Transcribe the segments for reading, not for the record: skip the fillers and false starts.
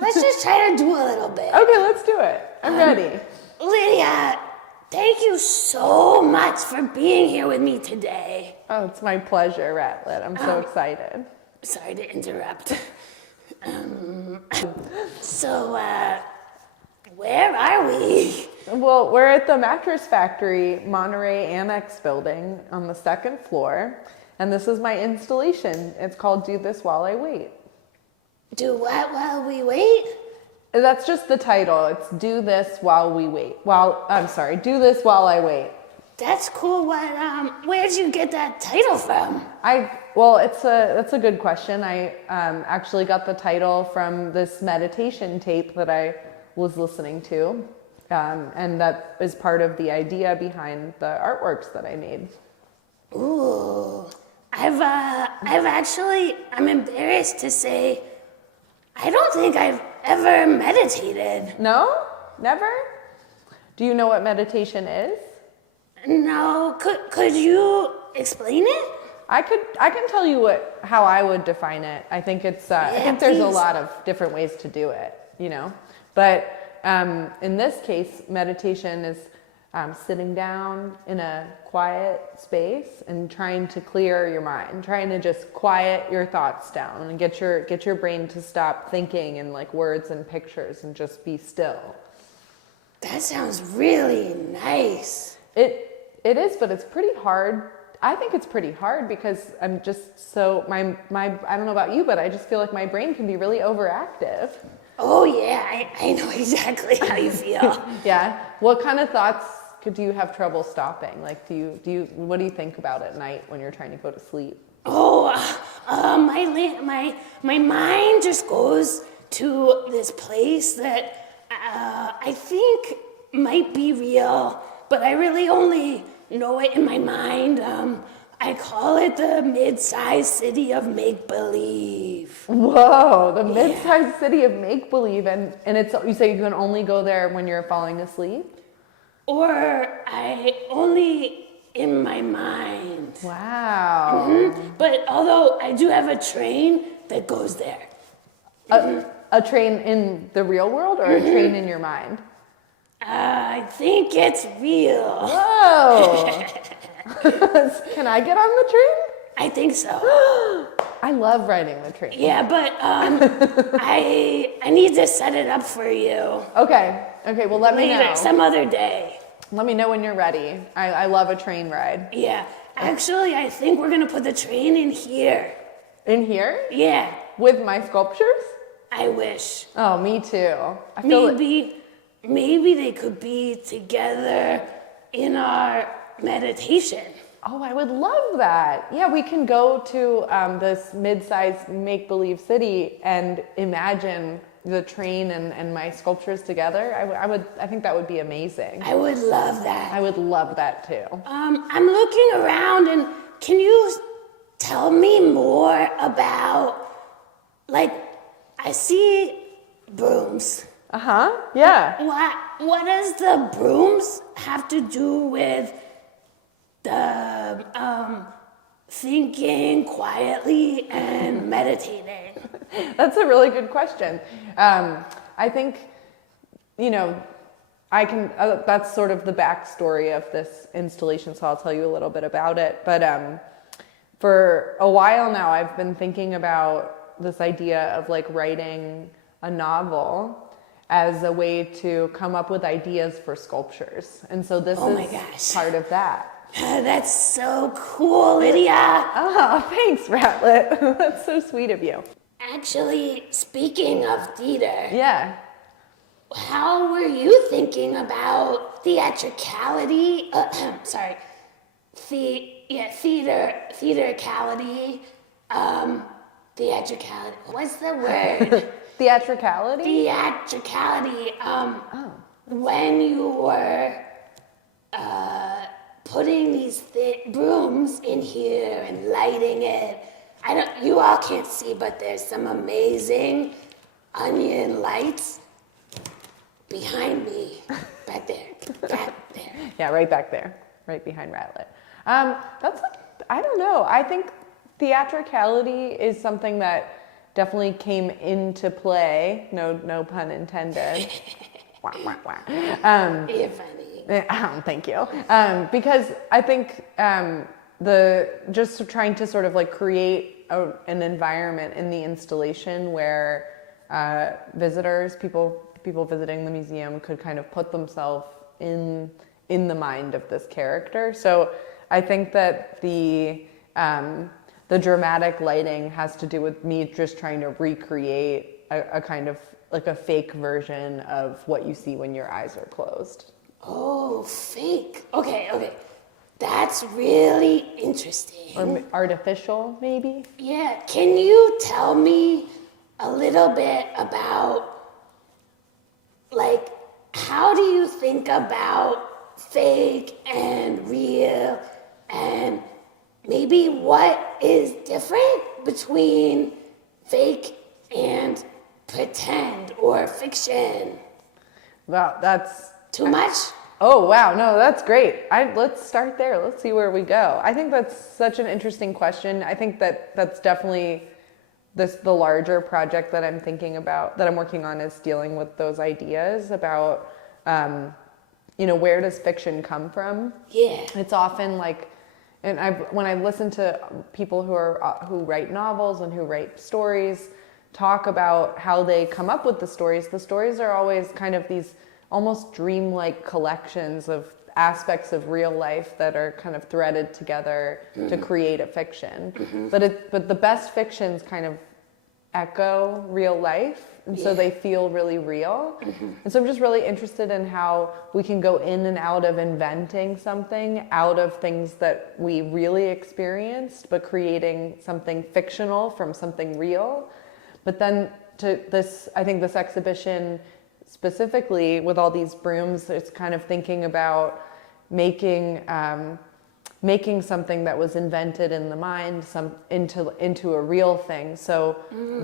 Let's just try to do a little bit. Okay, let's do it. I'm ready. Lydia, thank you so much for being here with me today. Oh, it's my pleasure, Ratlet. I'm so excited. Sorry to interrupt. So, where are we? Well, we're at the Mattress Factory Monterey Annex building on the second floor, and this is my installation. It's called Do This While I Wait. Do what while we wait? That's just the title. It's Do This While We Wait. Do This While I Wait. That's cool. Where'd you get that title from? That's a good question. I actually got the title from this meditation tape that I was listening to, and that is part of the idea behind the artworks that I made. Ooh, I'm embarrassed to say, I don't think I've ever meditated. No? Never? Do you know what meditation is? No, could you explain it? I can tell you how I would define it. I think it's I think there's a lot of different ways to do it, But in this case, meditation is sitting down in a quiet space and trying to clear your mind, trying to just quiet your thoughts down and get your brain to stop thinking in like words and pictures and just be still. That sounds really nice. It is, but it's pretty hard. I think it's pretty hard because I'm just so my I don't know about you, but I just feel like my brain can be really overactive. Oh yeah, I know exactly how you feel. Yeah. What kind of thoughts do you have trouble stopping? Like, what do you think about at night when you're trying to go to sleep? Oh, my mind just goes to this place that I think might be real, but I really only know it in my mind. I call it the mid-sized city of make-believe. Whoa, the mid-sized city of make-believe, and it's, you say you can only go there when you're falling asleep? Or I only in my mind. Wow. Mm-hmm. But although I do have a train that goes there. A train in the real world or a train in your mind? I think it's real. Whoa. Can I get on the train? I think so. I love riding the train. Yeah, but I need to set it up for you. Okay, well let me know. Some other day. Let me know when you're ready. I love a train ride. Yeah, actually I think we're gonna put the train in here. In here? Yeah. With my sculptures? I wish. Oh, me too. I feel Maybe they could be together in our meditation. Oh, I would love that. Yeah, we can go to this mid-sized make-believe city and imagine the train and my sculptures together. I think that would be amazing. I would love that. I would love that too. I'm looking around, and can you tell me more about, like, I see brooms. Yeah. What does the brooms have to do with the thinking quietly and meditating? That's a really good question. I think, I can, that's sort of the backstory of this installation, so I'll tell you a little bit about it. But for a while now, I've been thinking about this idea of like writing a novel as a way to come up with ideas for sculptures. And so this is part of that. That's so cool, Lydia. Oh, thanks, Ratlet. That's so sweet of you. Actually, speaking of theater. Yeah. How were you thinking about theatricality? Theatricality. Theatricality. What's the word? Theatricality? Theatricality. When you were putting these brooms in here and lighting it. You all can't see, but there's some amazing onion lights behind me. Back there. Yeah, right back there. Right behind Ratlet. I don't know. I think theatricality is something that definitely came into play. No pun intended. Wah, wah, wah. You're funny. Thank you. Because I think just trying to sort of like create an environment in the installation where visitors, people visiting the museum, could kind of put themselves in the mind of this character. So I think that the dramatic lighting has to do with me just trying to recreate a kind of like a fake version of what you see when your eyes are closed. Oh, fake. Okay. That's really interesting. Or artificial, maybe? Yeah, can you tell me a little bit about, like, how do you think about fake and real, and maybe what is different between fake and pretend or fiction? Wow, that's... Too much? Oh, wow. No, that's great. Let's start there. Let's see where we go. I think that's such an interesting question. I think that's definitely the larger project that I'm thinking about, that I'm working on, is dealing with those ideas about, where does fiction come from? Yeah. It's often like, and when I listen to people who write novels and who write stories talk about how they come up with the stories are always kind of these almost dreamlike collections of aspects of real life that are kind of threaded together to create a fiction. But the best fictions kind of echo real life, and so they feel really real. And so I'm just really interested in how we can go in and out of inventing something out of things that we really experienced, but creating something fictional from something real. But then I think this exhibition specifically with all these brooms, it's kind of thinking about making something that was invented in the mind into a real thing. So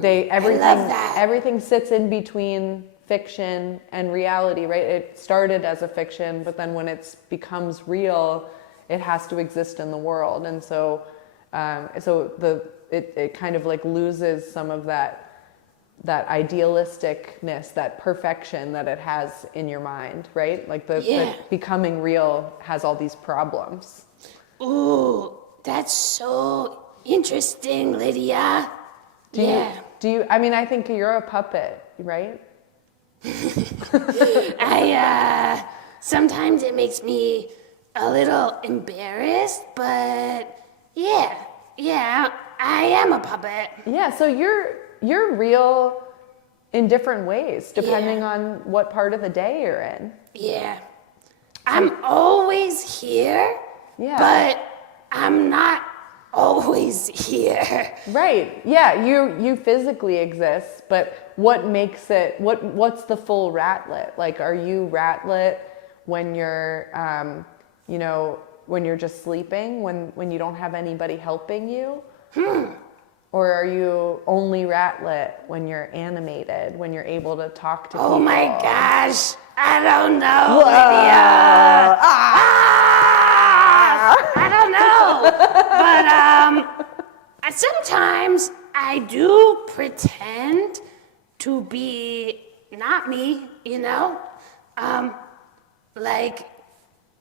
everything sits in between fiction and reality, right? It started as a fiction, but then when it becomes real, it has to exist in the world. And so it kind of like loses some of that idealisticness, that perfection that it has in your mind, right? Like the becoming real has all these problems. Ooh, that's so interesting, Lydia. I think you're a puppet, right? Sometimes it makes me a little embarrassed, but yeah, I am a puppet. Yeah, so you're real in different ways, depending on what part of the day you're in. Yeah. I'm always here, but I'm not always here. Right. Yeah, you physically exist, but what makes it, what's the full ratlet? Like, are you ratlet when you're, when you're just sleeping, when you don't have anybody helping you? Or are you only ratlet when you're animated, when you're able to talk to people? Oh my gosh, I don't know, Lydia. I don't know. But sometimes I do pretend to be not me, like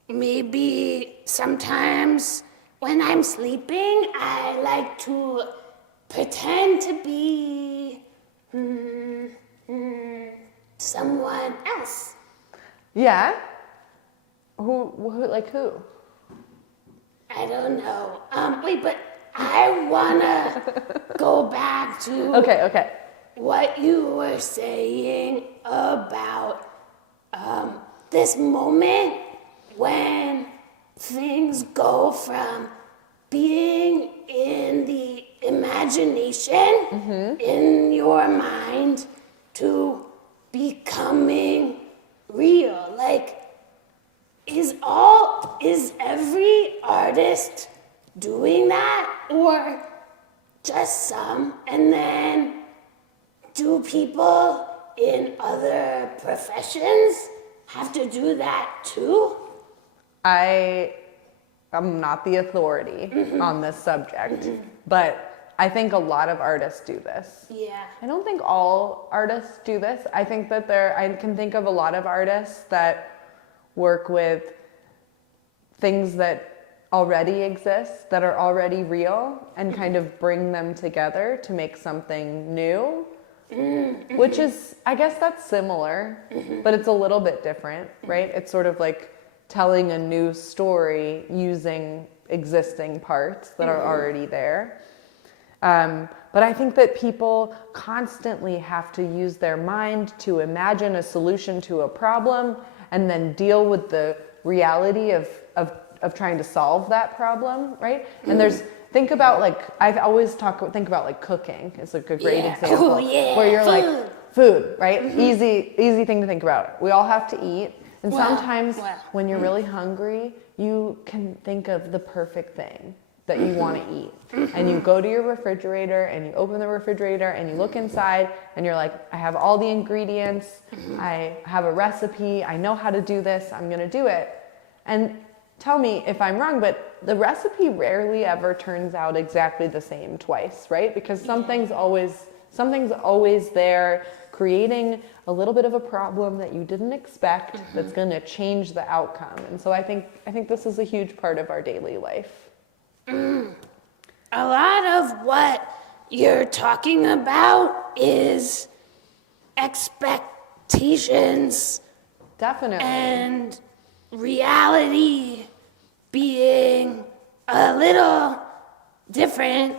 maybe sometimes when I'm sleeping, I like to pretend to be someone else. Yeah? Who, like who? I don't know. Wait, but I wanna go back to Okay. what you were saying about this moment when things go from being in the imagination in your mind to becoming real. Like, is every artist doing that, or just some? And then do people in other professions have to do that too? I'm not the authority on this subject, but I think a lot of artists do this. Yeah. I don't think all artists do this. I think that I can think of a lot of artists that work with things that already exist, that are already real, and kind of bring them together to make something new, which is, I guess that's similar, but it's a little bit different, right? It's sort of like telling a new story using existing parts that are already there. But I think that people constantly have to use their mind to imagine a solution to a problem and then deal with the reality of trying to solve that problem, right? And think about like, think about like cooking is like a great example. Oh, yeah. Where you're like, food, right? Easy thing to think about. We all have to eat. And sometimes when you're really hungry, you can think of the perfect thing that you want to eat. And you go to your refrigerator and you open the refrigerator and you look inside and you're like, I have all the ingredients. I have a recipe. I know how to do this. I'm going to do it. And tell me if I'm wrong, but the recipe rarely ever turns out exactly the same twice, right? Because something's always there, creating a little bit of a problem that you didn't expect that's going to change the outcome. And so I think this is a huge part of our daily life. A lot of what you're talking about is expectations. Definitely. And reality being a little different.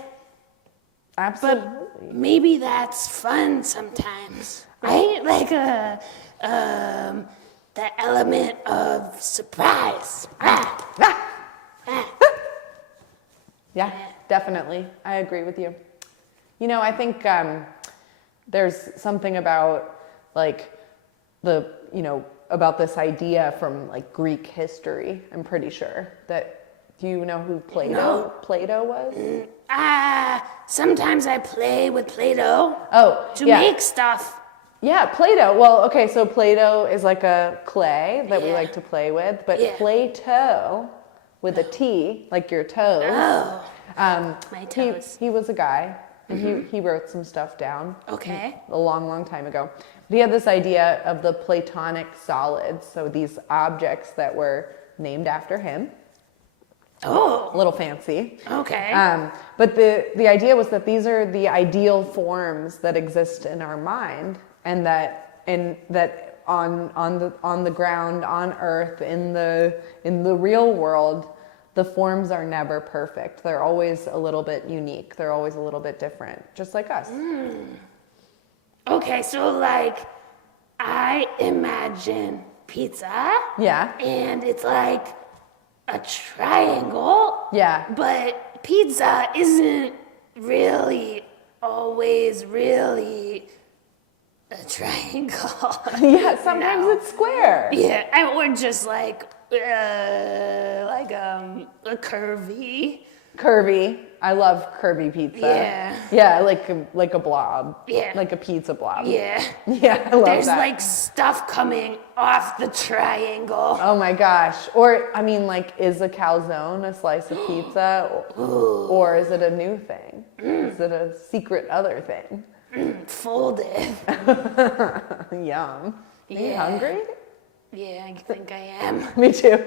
Absolutely. But maybe that's fun sometimes, right? Like the element of surprise. Yeah, definitely. I agree with you. You know, I think there's something about like about this idea from like Greek history. I'm pretty sure that. Do you know who Plato was? Sometimes I play with Play-Doh. To make stuff. Yeah, Play-Doh. Well, okay, so Play-Doh is like a clay that we like to play with, but Play-Toe with a T, like your toes. Oh, my toes. He was a guy, and he wrote some stuff down. Okay. A long, long time ago. But he had this idea of the Platonic solids, so these objects that were named after him. Oh. A little fancy. Okay. But the idea was that these are the ideal forms that exist in our mind, and that on the ground, on Earth, in the real world, the forms are never perfect. They're always a little bit unique. They're always a little bit different, just like us. Okay, so like I imagine pizza. Yeah. And it's like a triangle. Yeah. But pizza isn't really always really a triangle. Yeah, sometimes it's square. Yeah, or just like a curvy. Curvy. I love curvy pizza. Yeah. Yeah, like a blob. Yeah. Like a pizza blob. Yeah. Yeah, I love There's that. like stuff coming off the triangle. Oh my gosh. Or, I mean, like, is a calzone a slice of pizza? Or is it a new thing? Is it a secret other thing? Folded. Yum. Are you hungry? Yeah, I think I am. Me too.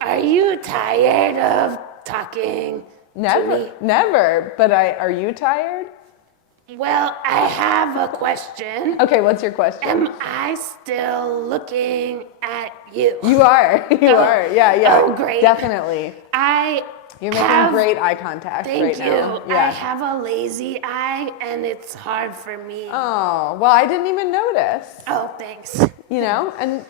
Are you tired of talking to me? Never. But are you tired? Well, I have a question. Okay, what's your question? Am I still looking at you? You are. You are. Yeah. Oh, great. Definitely. You're making great eye contact right now. Thank you. I have a lazy eye, and it's hard for me. Oh, well, I didn't even notice. Oh, thanks. You know, and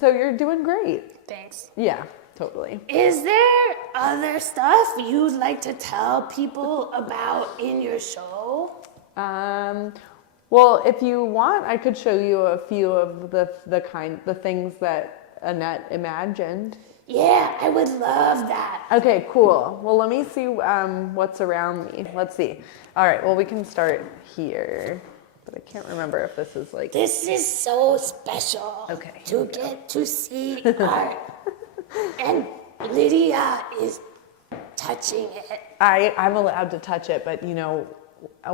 so you're doing great. Thanks. Yeah, totally. Is there other stuff you'd like to tell people about in your show? Well, if you want, I could show you a few of the things that Annette imagined. Yeah, I would love that. Okay, cool. Well, let me see what's around me. Let's see. All right, well, we can start here. But I can't remember if this is like... This is so special. Okay. To get to see art. And Lydia is touching it. I'm allowed to touch it, but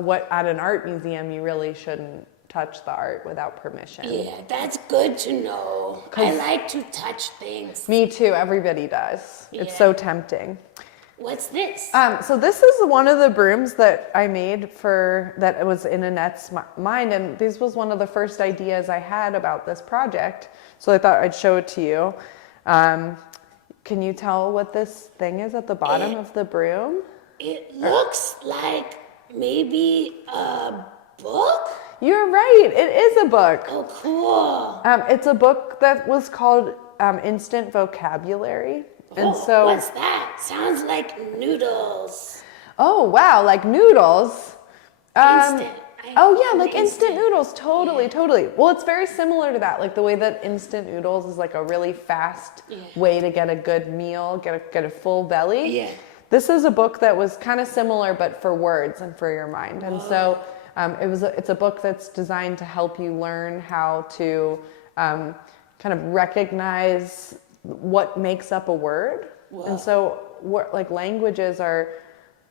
what at an art museum you really shouldn't touch the art without permission. Yeah, that's good to know. I like to touch things. Me too, everybody does. Yeah. It's so tempting. What's this? So this is one of the brooms that I made that was in Annette's mind, and this was one of the first ideas I had about this project. So I thought I'd show it to you. Can you tell what this thing is at the bottom of the broom? It looks like maybe a book? You're right, it is a book. Oh, cool. It's a book that was called Instant Vocabulary. And so, what's that? Sounds like noodles. Oh, wow, like noodles. Instant. Like instant noodles. Totally. Well, it's very similar to that, like the way that instant noodles is like a really fast way to get a good meal, get a full belly. Yeah. This is a book that was kind of similar, but for words and for your mind. And so it's a book that's designed to help you learn how to kind of recognize what makes up a word. Whoa. And so languages are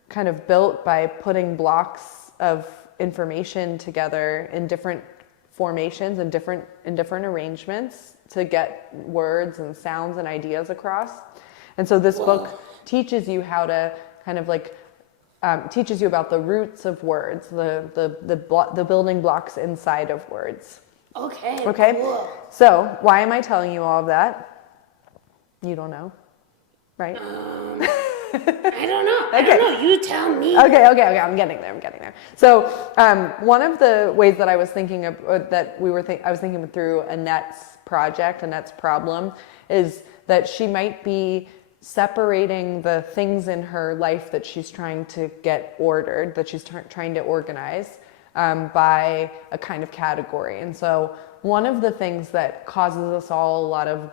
kind of built by putting blocks of information together in different formations and different arrangements to get words and sounds and ideas across. And so this book teaches you how to kind of teaches you about the roots of words, the building blocks inside of words. Okay. Cool. So why am I telling you all of that? You don't know, right? I don't know. I don't know. You tell me. Okay. I'm getting there. So one of the ways that I was thinking of, I was thinking through Annette's project, Annette's problem, is that she might be separating the things in her life that she's trying to get ordered, that she's trying to organize by a kind of category. And so one of the things that causes us all a lot of,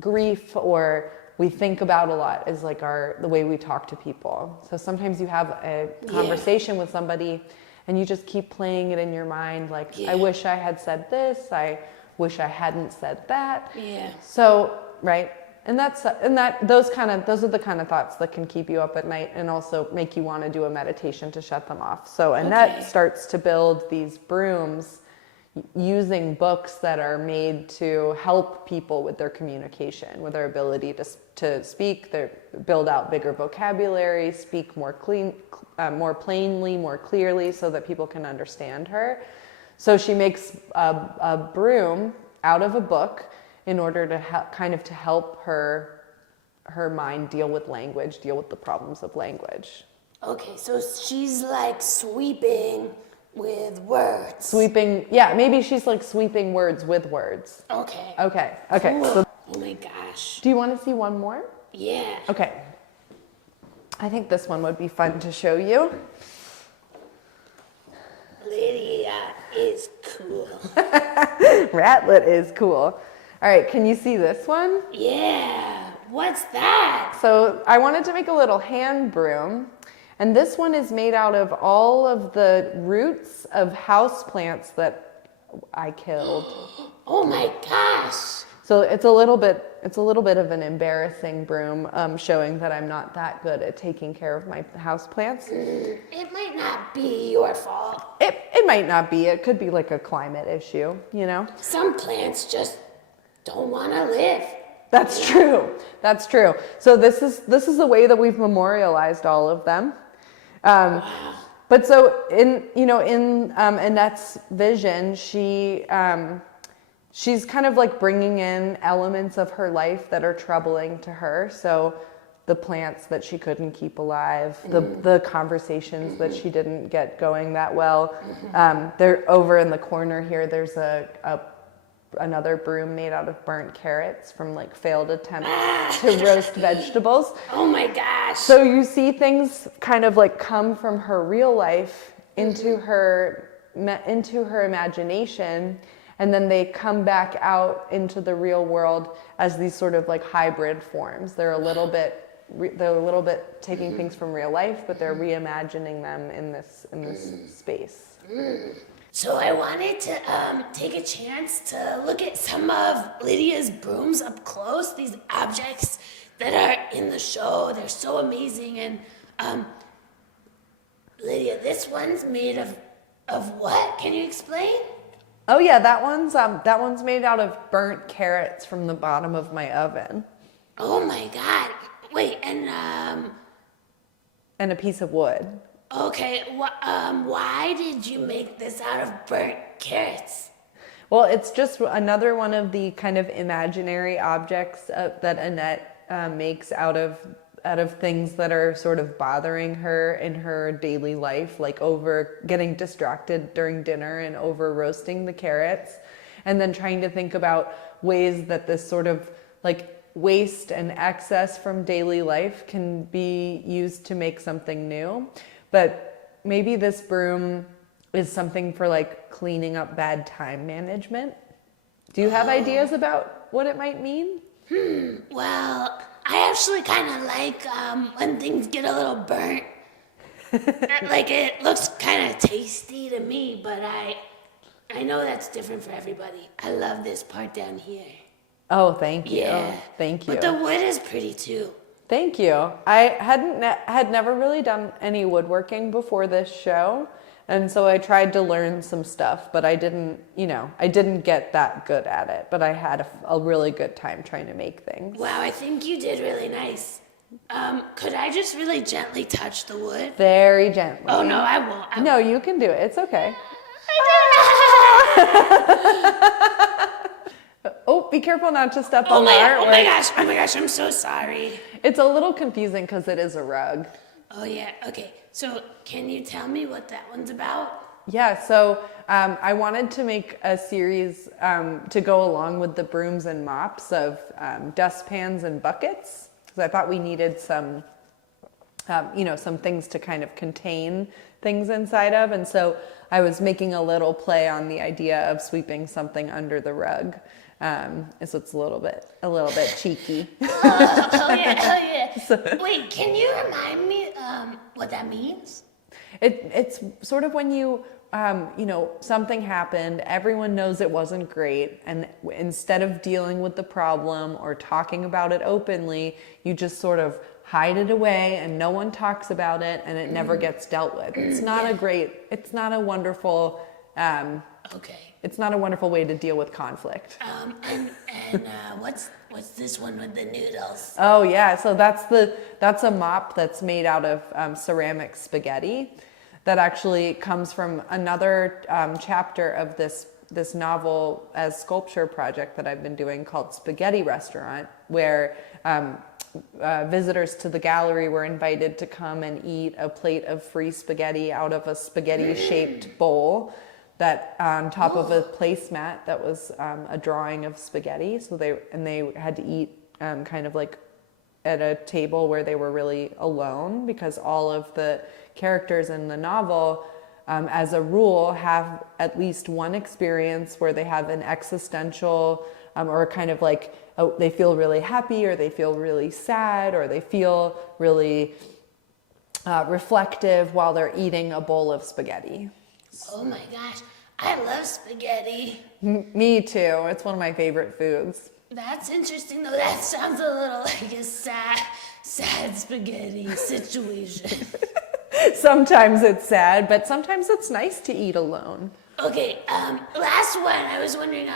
grief or we think about a lot is like the way we talk to people. So sometimes you have a conversation with somebody and you just keep playing it in your mind. Like, I wish I had said this. I wish I hadn't said that. Yeah. So, right. And those are the kind of thoughts that can keep you up at night and also make you want to do a meditation to shut them off. So Annette starts to build these brooms using books that are made to help people with their communication, with their ability to speak, build out bigger vocabulary, speak more plainly, more clearly, so that people can understand her. So she makes a broom out of a book in order to help her mind deal with language, deal with the problems of language. Okay, so she's like sweeping with words. Sweeping, maybe she's like sweeping words with words. Okay. So, oh my gosh. Do you want to see one more? Yeah. Okay. I think this one would be fun to show you. Lydia is cool. Ratlet is cool. All right, can you see this one? Yeah. What's that? So I wanted to make a little hand broom. And this one is made out of all of the roots of houseplants that I killed. Oh my gosh. So it's a little bit of an embarrassing broom, showing that I'm not that good at taking care of my houseplants. It might not be your fault. It might not be. It could be like a climate issue, Some plants just don't want to live. That's true. So this is the way that we've memorialized all of them. But so in Annette's vision, she's kind of like bringing in elements of her life that are troubling to her. So the plants that she couldn't keep alive, the conversations that she didn't get going that well. They're over in the corner here. There's another broom made out of burnt carrots from like failed attempts to roast vegetables. Oh my gosh. So you see things kind of like come from her real life into her imagination, and then they come back out into the real world as these sort of like hybrid forms. They're a little bit taking things from real life, but they're reimagining them in this space. So I wanted to take a chance to look at some of Lydia's brooms up close, these objects that are in the show. They're so amazing. And Lydia, this one's made of what? Can you explain? Oh yeah, that one's made out of burnt carrots from the bottom of my oven. Oh my God! Wait, and a piece of wood. okay, why did you make this out of burnt carrots? Well, it's just another one of the kind of imaginary objects that Annette makes out of things that are sort of bothering her in her daily life, like over getting distracted during dinner and over roasting the carrots, and then trying to think about ways that this sort of like waste and excess from daily life can be used to make something new. But maybe this broom is something for like cleaning up bad time management. Do you have ideas about what it might mean? Well, I actually kind of like when things get a little burnt. Like it looks kind of tasty to me, but I know that's different for everybody. I love this part down here. Oh, thank you. Yeah. Thank you. But the wood is pretty too. Thank you. I had never really done any woodworking before this show, and so I tried to learn some stuff, but I didn't get that good at it, but I had a really good time trying to make things. Wow, I think you did really nice. Could I just really gently touch the wood? Very gently. Oh no, I won't. No, you can do it. It's okay. Oh, be careful not to step on the artwork. Oh my gosh, I'm so sorry. It's a little confusing because it is a rug. Oh yeah, okay. So can you tell me what that one's about? Yeah, so I wanted to make a series to go along with the brooms and mops of dustpans and buckets, because I thought we needed some, some things to kind of contain things inside of. And so I was making a little play on the idea of sweeping something under the rug. So it's a little bit cheeky. Oh yeah. So, wait, can you remind me what that means? It's sort of when you something happened, everyone knows it wasn't great, and instead of dealing with the problem or talking about it openly, you just sort of hide it away and no one talks about it and it never gets dealt with. It's not a wonderful it's not a wonderful way to deal with conflict. And what's this one with the noodles? Oh yeah, so that's a mop that's made out of ceramic spaghetti that actually comes from another chapter of this novel as sculpture project that I've been doing called Spaghetti Restaurant, where visitors to the gallery were invited to come and eat a plate of free spaghetti out of a spaghetti-shaped bowl that on top of a placemat that was a drawing of spaghetti. So they had to eat kind of like at a table where they were really alone, because all of the characters in the novel, as a rule, have at least one experience where they have an existential or kind of like they feel really happy, or they feel really sad, or they feel really reflective while they're eating a bowl of spaghetti. Oh my gosh, I love spaghetti. Me too. It's one of my favorite foods. That's interesting though. That sounds a little like a sad spaghetti situation. Sometimes it's sad, but sometimes it's nice to eat alone. Okay, last one. I was wondering,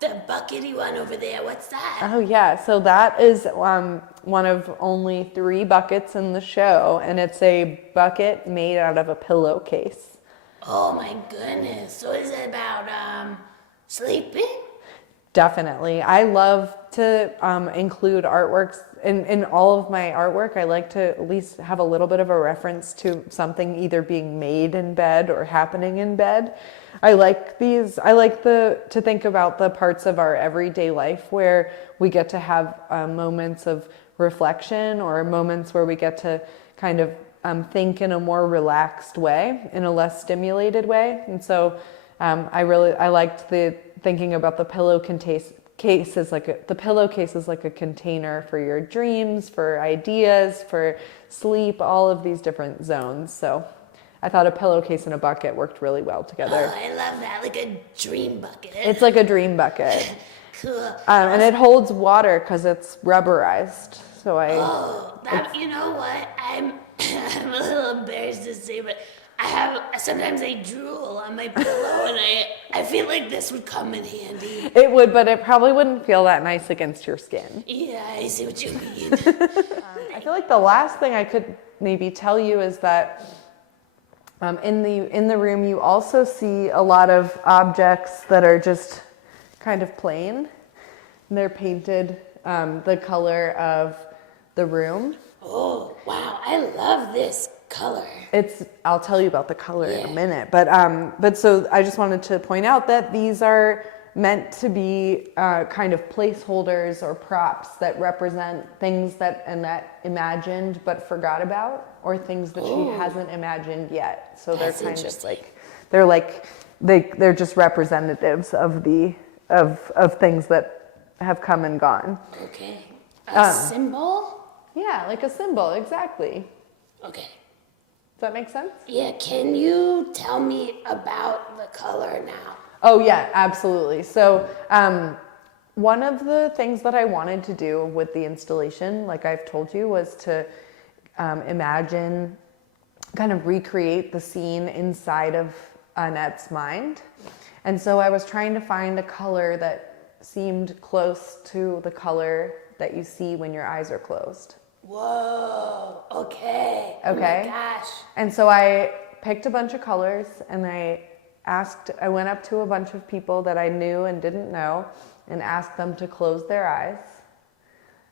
the buckety one over there, what's that? Oh yeah, so that is one of only 3 buckets in the show, and it's a bucket made out of a pillowcase. Oh my goodness. So is it about sleeping? Definitely. I love to include artworks. In all of my artwork, I like to at least have a little bit of a reference to something either being made in bed or happening in bed. I like to think about the parts of our everyday life where we get to have moments of reflection, or moments where we get to kind of think in a more relaxed way, in a less stimulated way. And so I liked the thinking about the pillowcase is like a container for your dreams, for ideas, for sleep, all of these different zones. So I thought a pillowcase and a bucket worked really well together. Oh, I love that, like a dream bucket. It's like a dream bucket. Cool. And it holds water because it's rubberized. So You know what? I'm I'm a little embarrassed to say, but sometimes I drool on my pillow, and I feel like this would come in handy. It would, but it probably wouldn't feel that nice against your skin. Yeah, I see what you mean. I feel like the last thing I could maybe tell you is that in the room you also see a lot of objects that are just kind of plain. They're painted the color of the room. Oh, wow, I love this color. I'll tell you about the color in a minute, but so I just wanted to point out that these are meant to be kind of placeholders or props that represent things that Annette imagined but forgot about, or things that she hasn't imagined yet. So they're kind of like they're just representatives of of things that have come and gone. Okay, a symbol. Yeah, like a symbol, exactly. Okay. Does that make sense? Yeah, can you tell me about the color now? Oh yeah, absolutely. So one of the things that I wanted to do with the installation, like I've told you, was to imagine, kind of recreate the scene inside of Annette's mind. And so I was trying to find a color that seemed close to the color that you see when your eyes are closed. Whoa, okay. Okay. Oh my gosh. And so I picked a bunch of colors, and I went up to a bunch of people that I knew and didn't know and asked them to close their eyes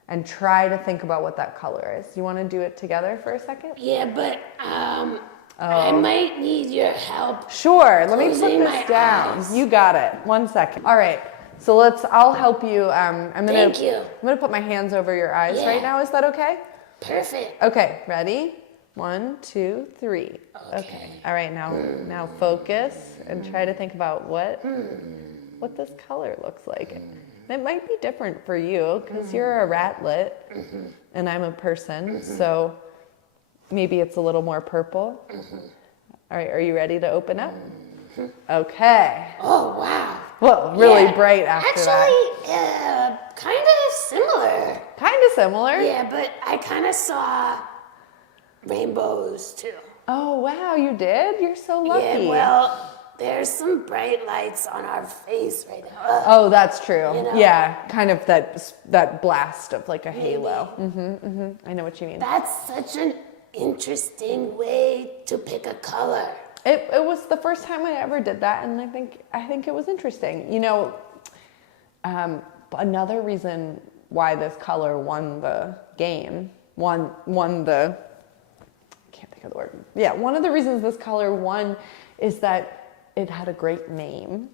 and try to think about what that color is. You want to do it together for a second? Yeah, but I might need your help. Sure, let me put closing this my down. eyes. You got it. 1 second. All right. So I'll help you. Thank you. I'm gonna put my hands over your eyes right now. Is that okay? Perfect. Okay, ready? 1, 2, 3. Okay. All right, now focus and try to think about what this color looks like. It might be different for you because you're a ratlet and I'm a person, so maybe it's a little more purple. All right, are you ready to open up? Okay. Oh, wow. Well, really bright after that. Actually, kind of similar. Kind of similar. Yeah, but I kind of saw rainbows too. Oh, wow, you did? You're so lucky. Yeah, well, there's some bright lights on our face right now. Ugh. Oh, that's true. You know? Yeah, kind of that blast of like a halo. I know what you mean. That's such an interesting way to pick a color. It was the first time I ever did that, and I think it was interesting. You know, another reason why this color won the game, won the, I can't think of the word. Yeah, one of the reasons this color won is that it had a great name.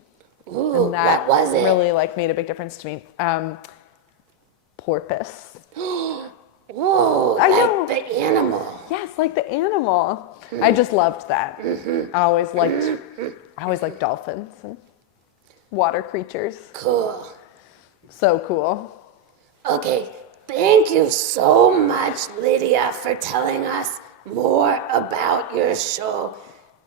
Ooh, and that what was it? really made a big difference to me. Porpoise. Ooh, I like know. the animal. Yes, like the animal. I just loved that. I always liked dolphins and water creatures. Cool. So cool. Okay, thank you so much, Lydia, for telling us more about your show.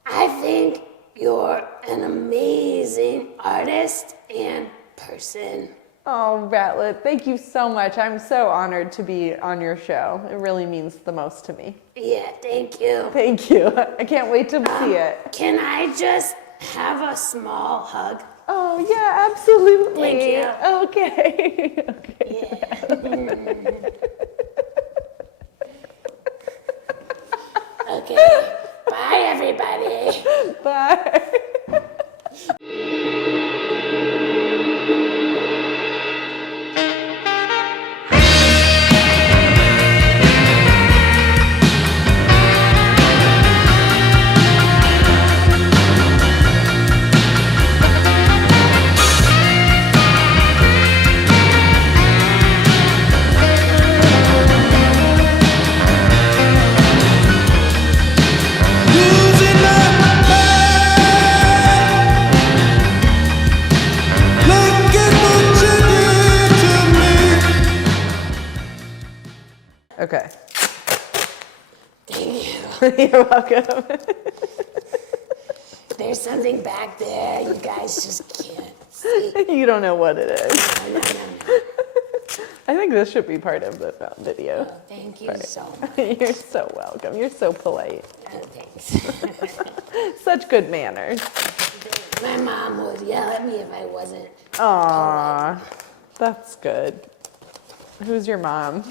I think you're an amazing artist and person. Oh, Ratlet, thank you so much. I'm so honored to be on your show. It really means the most to me. Yeah, thank you. Thank you. I can't wait to see it. Can I just have a small hug? Oh, yeah, absolutely. Thank you. Okay. Okay. Yeah. Okay. Bye, everybody. Bye. Okay. Thank you. You're welcome. There's something back there you guys just can't see. See? You don't know what it is. No. I think this should be part of the video. Oh, thank you so much. You're so welcome. You're so polite. Oh, thanks. Such good manners. My mom would yell at me if I wasn't. Aw, that's good. Who's your mom?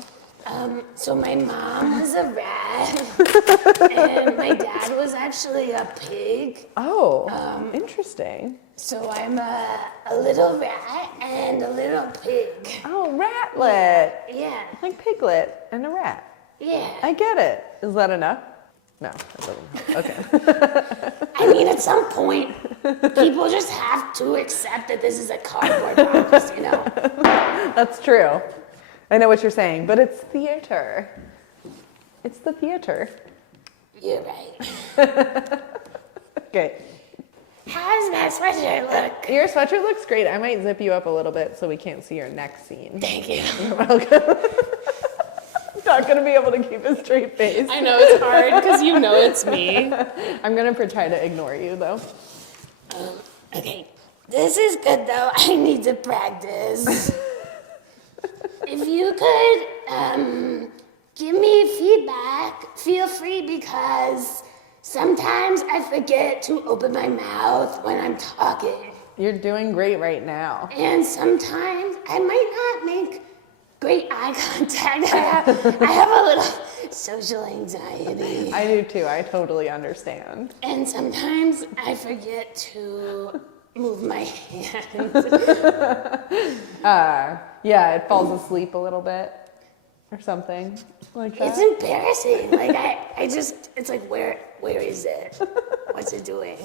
So my mom was a rat, and my dad was actually a pig. Oh, interesting. So I'm a little rat and a little pig. Oh, ratlet. Yeah, Like piglet and a rat. yeah. I get it. Is that enough? No, that doesn't. Okay. I mean, at some point, people just have to accept that this is a cardboard box, you know? That's true. I know what you're saying, but it's theater. It's the theater. You're right. Okay. How's my sweatshirt look? Your sweatshirt looks great. I might zip you up a little bit so we can't see your neck seam. Thank you. You're welcome. Not gonna be able to keep a straight face. I know it's hard because you know it's me. I'm gonna try to ignore you though. Okay, this is good though. I need to practice. If you could give me feedback, feel free, because sometimes I forget to open my mouth when I'm talking. You're doing great right now. And sometimes I might not make great eye contact. I have a little social anxiety. I do too. I totally understand. And sometimes I forget to move my hand. Yeah, it falls asleep a little bit or something like that. It's embarrassing. Like I just, it's like, where is it? What's it doing?